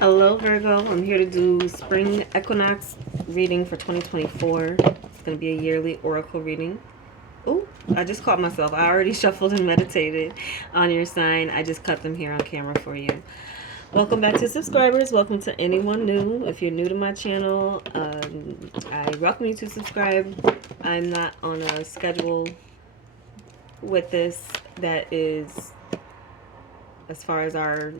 Hello, Virgo. I'm here to do spring equinox reading for 2024. It's going to be a yearly oracle reading. Oh, I just caught myself. I already shuffled and meditated on your sign. I just cut them here on camera for you. Welcome back to subscribers. Welcome to anyone new. If you're new to my channel, I welcome you to subscribe. I'm not on a schedule with this that is as far as our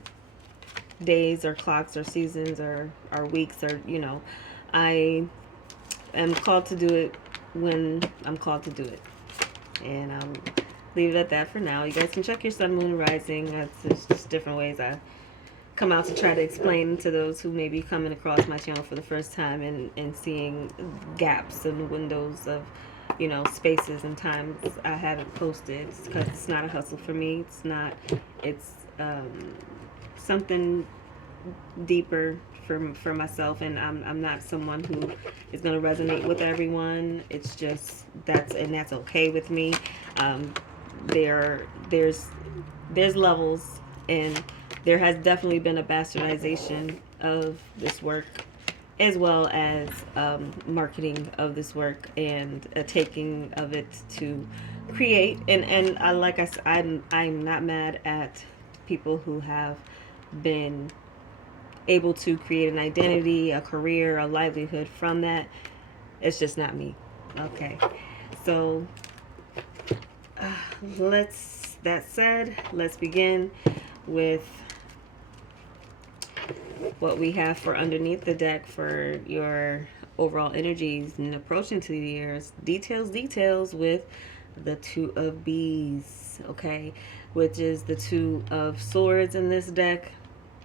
days or clocks or seasons or our weeks or I am called to do it when I'm called to do it, and I'll leave it at that for now. You guys can check your sun, moon, rising. That's just different ways I come out to try to explain to those who may be coming across my channel for the first time and seeing gaps and windows of spaces and times I haven't posted, because it's not a hustle for me. It's something deeper for myself, and I'm not someone who is going to resonate with everyone. It's just that's okay with me. um, there's levels, and there has definitely been a bastardization of this work, as well as marketing of this work, and a taking of it to create. And I, like I said, I'm not mad at people who have been able to create an identity, a career, a livelihood from that. It's just not me. Okay. So, uh, that said, let's begin with what we have for underneath the deck for your overall energies and approaching to the years. Details with the Two of Bees, okay, which is the Two of Swords in this deck.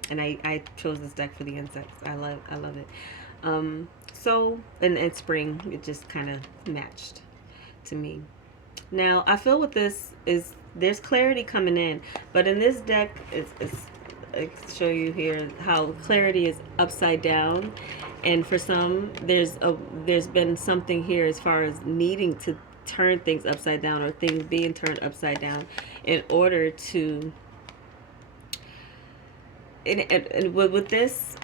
And I chose this deck for the insects. I love it. So, and it's spring, it just kind of matched to me. Now, I feel with this is there's clarity coming in, but in this deck, it's I show you here how clarity is upside down, and for some, there's been something here as far as needing to turn things upside down, or things being turned upside down in order to. And with this,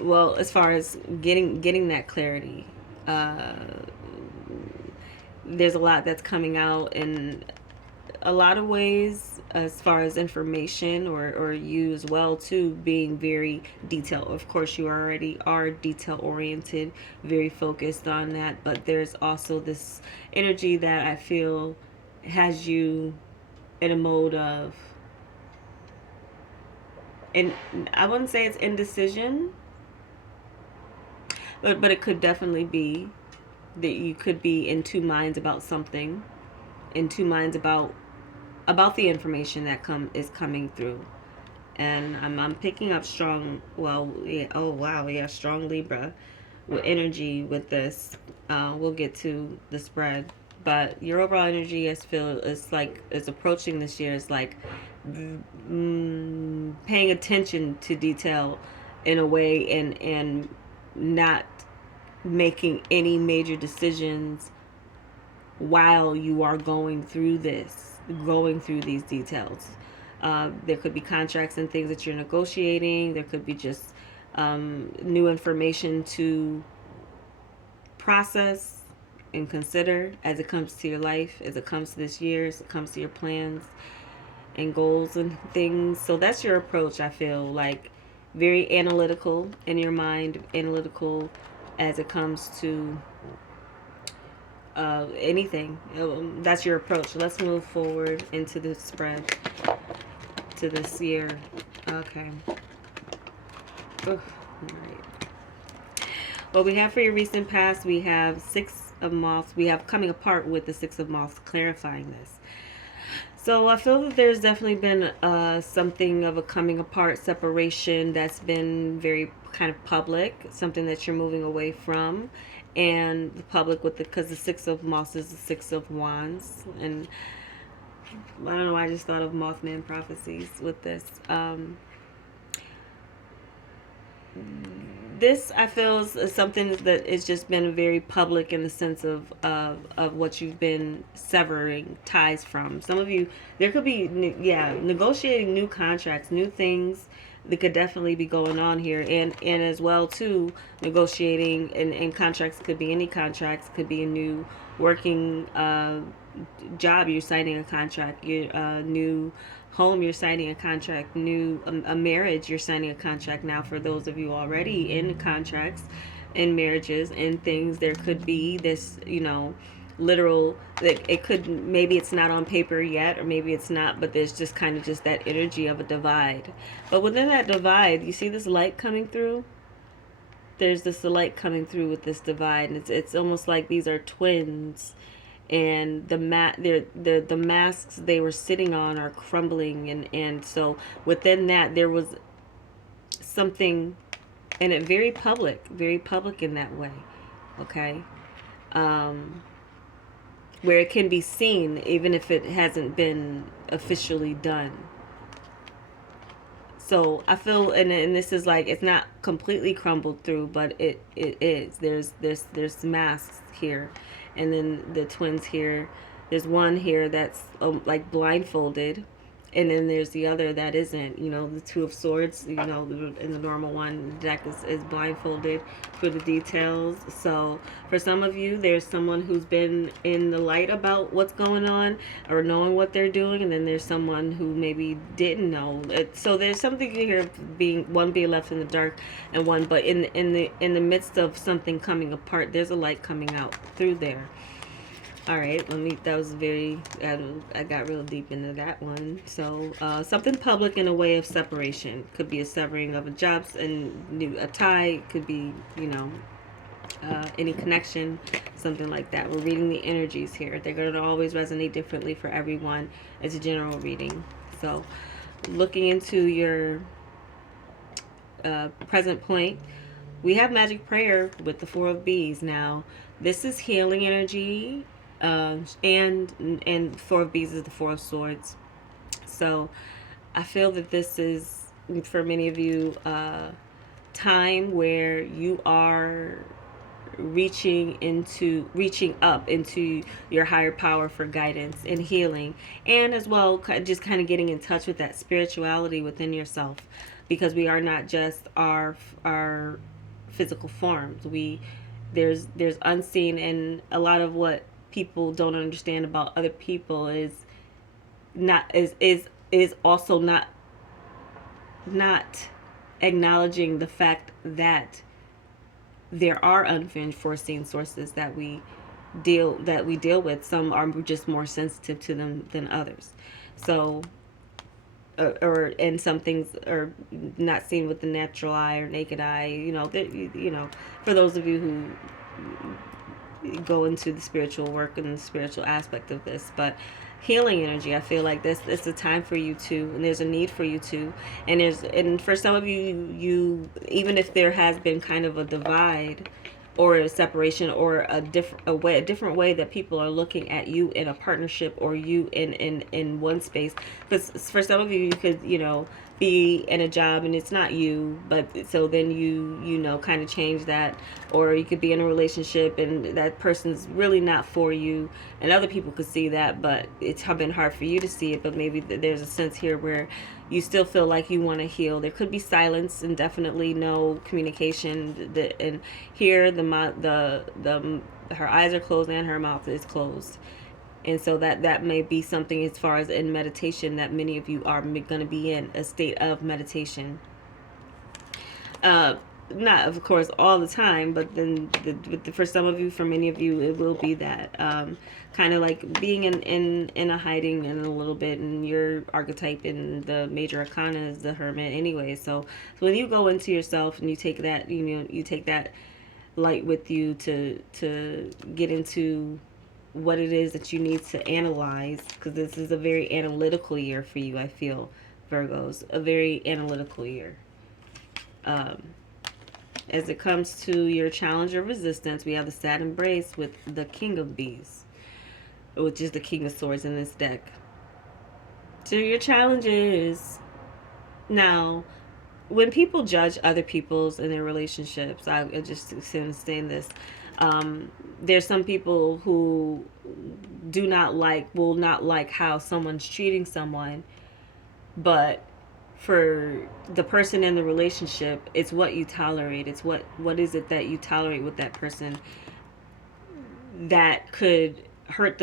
well, as far as getting that clarity, uh, there's a lot that's coming out in a lot of ways, as far as information, or you as well too, being very detailed. Of course, you already are detail oriented, very focused on that, but there's also this energy that I feel has you in a mode of, and I wouldn't say it's indecision, but it could definitely be that you could be in two minds about something, in two minds about the information that is coming through. And I'm picking up strong, well, yeah, oh wow, yeah, strong Libra with energy with this. We'll get to the spread, but your overall energy, I feel, is approaching this year is like paying attention to detail in a way, and not making any major decisions while you are going through these details. There could be contracts and things that you're negotiating. There could be just new information to process and consider as it comes to your life, as it comes to this year, as it comes to your plans and goals and things. So that's your approach, I feel like. Very analytical in your mind, analytical as it comes to anything. That's your approach. Let's move forward into the spread to this year. Okay. Oof. All right. What we have for your recent past, we have Six of Moths. We have coming apart with the Six of Moths, clarifying this. So I feel that there's definitely been something of a coming apart, separation that's been very kind of public, something that you're moving away from, and the public with because the Six of Moths is the Six of Wands, and I don't know why I just thought of Mothman prophecies with this. This I feel is something that has just been very public in the sense of what you've been severing ties from. Some of you, there could be, yeah, negotiating new contracts, new things that could definitely be going on here, and as well too, negotiating, and contracts could be any contracts, could be a new working job, you're signing a contract, your new home, you're signing a contract, new a marriage, you're signing a contract. Now for those of you already in contracts, in marriages and things, there could be this, literal, like, it could, maybe it's not on paper yet, or maybe it's not, but there's just kind of just that energy of a divide. But within that divide, you see this light coming through. There's this light coming through with this divide, and it's almost like these are twins, and the masks they were sitting on are crumbling, and so within that there was something, and it very public in that way. Okay. um where it can be seen even if it hasn't been officially done. So I feel, and this is like, it's not completely crumbled through, but it is. There's masks here, and then the twins here. There's one here that's like blindfolded, and then there's the other that isn't. The Two of Swords. In the normal one, the deck is blindfolded for the details. So for some of you, there's someone who's been in the light about what's going on or knowing what they're doing, and then there's someone who maybe didn't know. So there's something here, being left in the dark, and one, but in the midst of something coming apart, there's a light coming out through there. All right, that was very, I got real deep into that one. So, something public in a way of separation. Could be a severing of a job and a tie. Could be, any connection, something like that. We're reading the energies here. They're going to always resonate differently for everyone. It's a general reading. So, looking into your present point, we have magic prayer with the Four of Bees. Now, this is healing energy. And Four of Bees is the Four of Swords. So I feel that this is, for many of you, time where you are reaching up into your higher power for guidance and healing, and as well just kind of getting in touch with that spirituality within yourself, because we are not just our physical forms. There's unseen, and a lot of what people don't understand about other people is also not acknowledging the fact that there are unforeseen sources that we deal with. Some are just more sensitive to them than others. So, and some things are not seen with the natural eye or naked eye. For those of you who go into the spiritual work and the spiritual aspect of this. But healing energy, I feel like it's a time for you to, and there's a need for you to, and for some of you, even if there has been kind of a divide or a separation, or a different way that people are looking at you in a partnership, or you in one space. Because for some of you, you could be in a job and it's not you, but so then you kind of change that. Or you could be in a relationship and that person's really not for you, and other people could see that, but it's been hard for you to see it. But maybe there's a sense here where you still feel like you want to heal. There could be silence and definitely no communication. And here her eyes are closed and her mouth is closed. And so that may be something, as far as in meditation, that many of you are going to be in a state of meditation. Not, of course, all the time, but then for some of you, for many of you, it will be that. Kind of like being in a hiding in a little bit, and your archetype in the major arcana is the Hermit anyway. So when you go into yourself and you take that, you take that light with you to get into what it is that you need to analyze, because this is a very analytical year for you. I feel, Virgos, a very analytical year. As it comes to your challenge or resistance, we have the sad embrace with the King of Bees, which is the King of Swords in this deck. So your challenges. Now, when people judge other people's in their relationships, I just saying this. There's some people who will not like how someone's treating someone, but for the person in the relationship, it's what you tolerate. It's what is it that you tolerate with that person that could hurt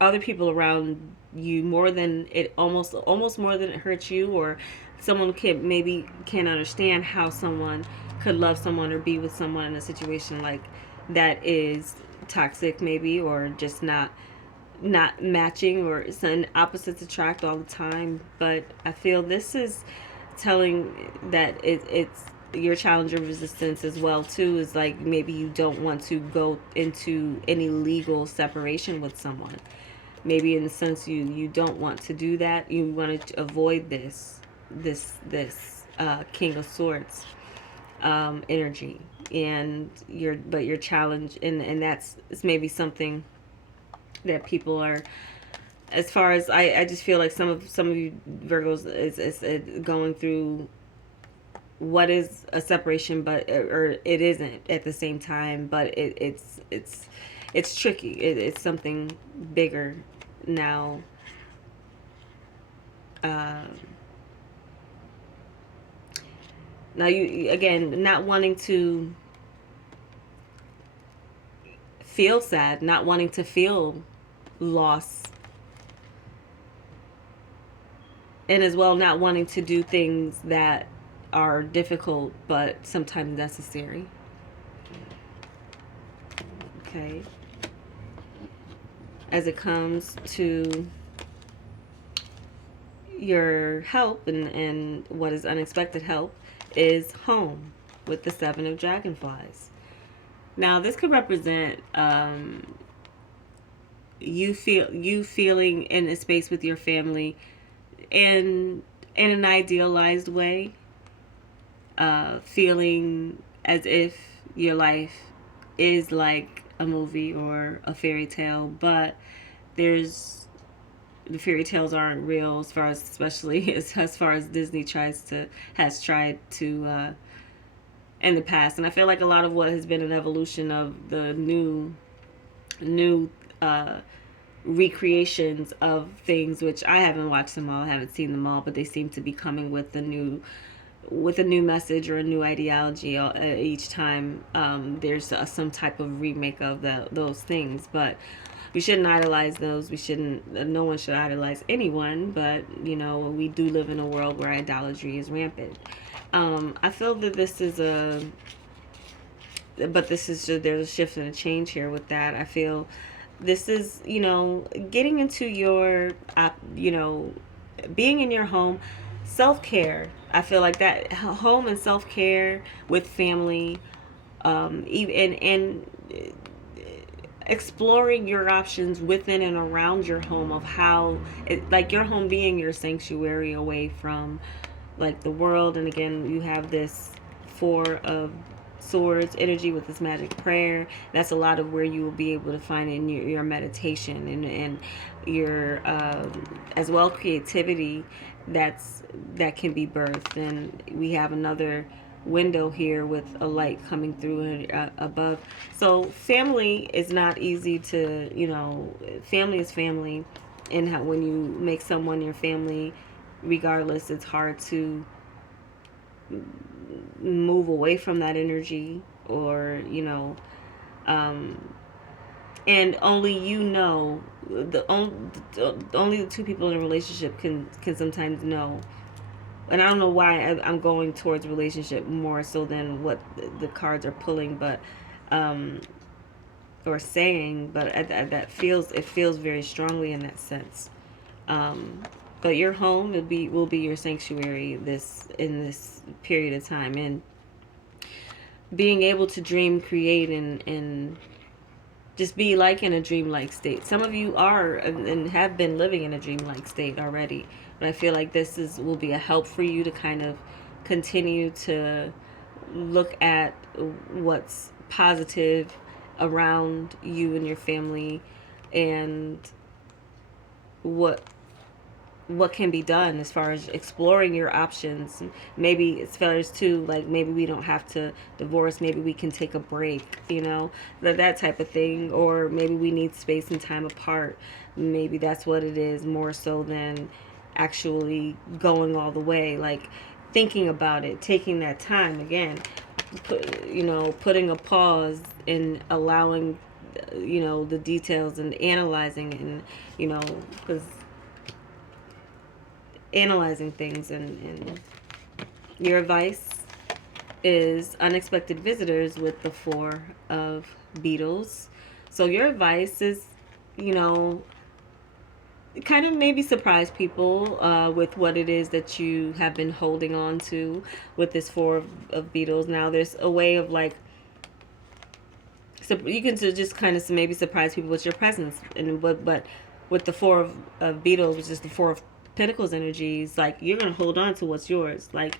other people around you more than it almost more than it hurts you, or someone can maybe can't understand how someone could love someone or be with someone in a situation like that is toxic maybe, or just not matching, or some opposites attract all the time. But I feel this is telling that it's your challenge of resistance as well too, is like maybe you don't want to go into any legal separation with someone. Maybe in the sense you don't want to do that. You want to avoid this King of Swords energy, and your challenge, and that's it's maybe something that people are, as far as I just feel like some of you Virgos is going through what is a separation, but or it isn't at the same time, but it's tricky. It's something bigger now. uh, Now you again not wanting to feel sad, not wanting to feel loss, and as well not wanting to do things that are difficult but sometimes necessary. Okay. As it comes to your help, and what is unexpected help is home with the Seven of Dragonflies. Now this could represent you feeling in a space with your family in an idealized way, feeling as if your life is like a movie or a fairy tale, but there's the fairy tales aren't real, as far as, especially as far as Disney has tried to in the past. And I feel like a lot of what has been an evolution of the new uh, recreations of things, which I haven't watched them all, I haven't seen them all, but they seem to be coming with a new message or a new ideology each time. There's some type of remake of those things, but we shouldn't idolize those. We shouldn't. No one should idolize anyone. But we do live in a world where idolatry is rampant. I feel that this is just, there's a shift and a change here with that. I feel this is getting into your being in your home, self-care. I feel like that home and self-care with family, even and exploring your options within and around your home, of how like your home being your sanctuary away from like the world. And again, you have this Four of Swords energy with this magic prayer. That's a lot of where you will be able to find in your meditation, and your as well creativity that can be birthed. And we have another window here with a light coming through above. So family is not easy to, family is family, and how when you make someone your family, regardless, it's hard to move away from that energy, or and only only the two people in a relationship can sometimes know. And I don't know why I'm going towards relationship more so than what the cards are pulling, but or saying, but that feels very strongly in that sense. But your home will be your sanctuary in this period of time, and being able to dream, create, and just be like in a dreamlike state. Some of you are and have been living in a dreamlike state already, but I feel like will be a help for you to kind of continue to look at what's positive around you and your family, and what can be done as far as exploring your options. Maybe as far as too, like maybe we don't have to divorce, maybe we can take a break, that type of thing. Or maybe we need space and time apart. Maybe that's what it is, more so than actually going all the way, like thinking about it, taking that time again, putting a pause and allowing, the details and analyzing, and because analyzing things, and your advice is unexpected visitors with the Four of Beetles. So your advice is, you know, kind of maybe surprise people with what it is that you have been holding on to with this Four of Beetles. Now there's a way of like, so you can just kind of maybe surprise people with your presence, and but with the Four of Beetles, which is the Four of Pentacles energies, like you're gonna hold on to what's yours. Like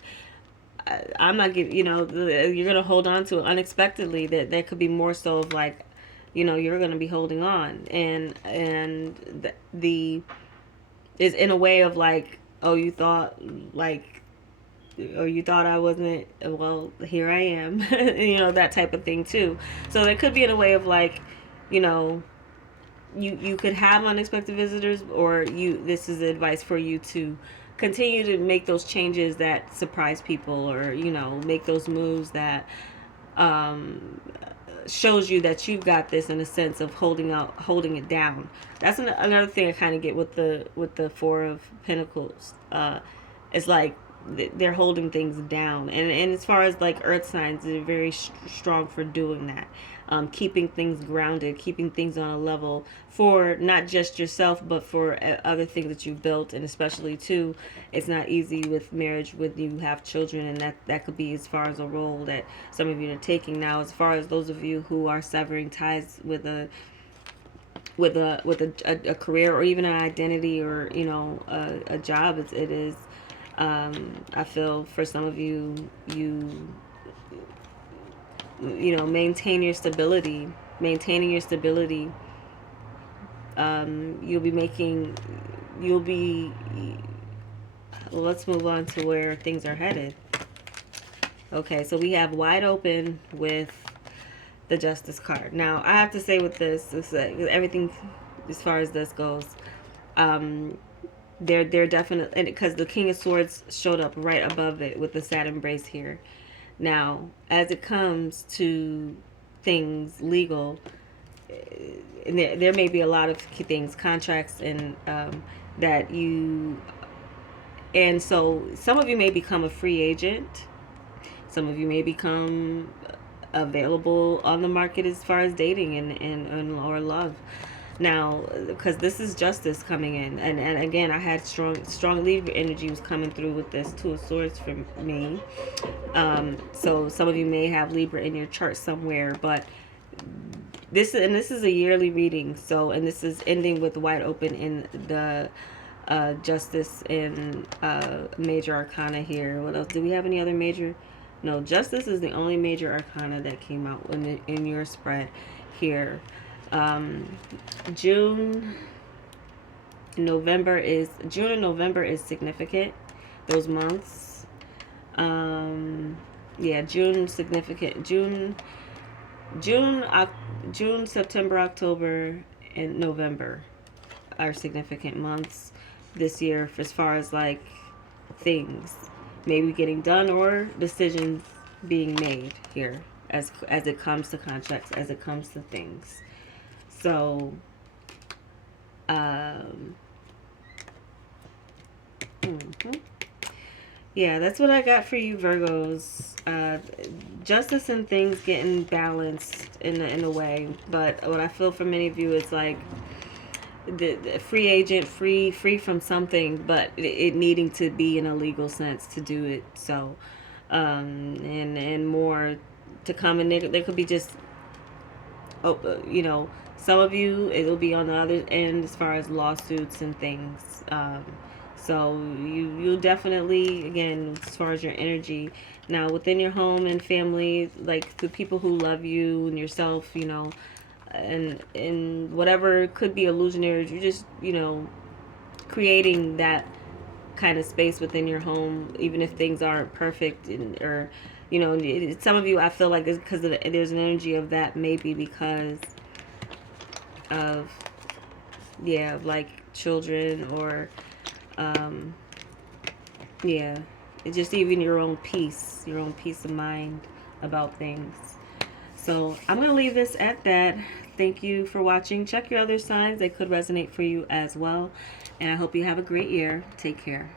I'm not giving, you're gonna hold on to it unexpectedly. That there could be more so of like, you're gonna be holding on, and the is in a way of like, oh, you thought like, or you thought I wasn't, well, here I am, that type of thing too. So there could be in a way of like, you know, you could have unexpected visitors, or this is advice for you to continue to make those changes that surprise people, or make those moves that shows you that you've got this, in a sense of holding it down. That's another thing I kind of get with the Four of Pentacles. It's like they're holding things down, and as far as like earth signs, they're very strong for doing that. Keeping things grounded, keeping things on a level for not just yourself, but for other things that you've built. And especially too, it's not easy with marriage when you have children, and that could be as far as a role that some of you are taking. Now, as far as those of you who are severing ties with a career, or even an identity, or a job, it is I feel for some of you, maintain your stability. Maintaining your stability, you'll be, well, let's move on to where things are headed. Okay, so we have wide open with the Justice card. Now, I have to say with this, everything as far as this goes, they're definitely, because the King of Swords showed up right above it with the sad embrace here. Now, as it comes to things legal, and there may be a lot of things, contracts, and that you, and so some of you may become a free agent. Some of you may become available on the market as far as dating and or love. Now, because this is justice coming in, and again, I had strong Libra energy was coming through with this Two of Swords for me. So some of you may have Libra in your chart somewhere, but this is a yearly reading. So, and this is ending with wide open in the Justice and Major Arcana here. What else? Do we have any other major? No, Justice is the only major arcana that came out in your spread here. June and November is significant. Those months. Yeah, June significant. June, September, October, and November are significant months this year as far as like things maybe getting done or decisions being made here as it comes to contracts, as it comes to things. So yeah, that's what I got for you, Virgos. Justice and things getting balanced in a way, but what I feel for many of you is like the free agent, free from something, but it needing to be in a legal sense to do it. So and more to come, and there could be just some of you, it'll be on the other end as far as lawsuits and things. So you'll definitely, again, as far as your energy now within your home and family, like the people who love you and yourself, and whatever could be illusionary, you're just creating that kind of space within your home, even if things aren't perfect, or some of you, I feel like it's because there's an energy of that, maybe because of like children, or Yeah, it's just even your own peace of mind about things. So I'm going to leave this at that. Thank you for watching. Check your other signs. They could resonate for you as well. And I hope you have a great year. Take care.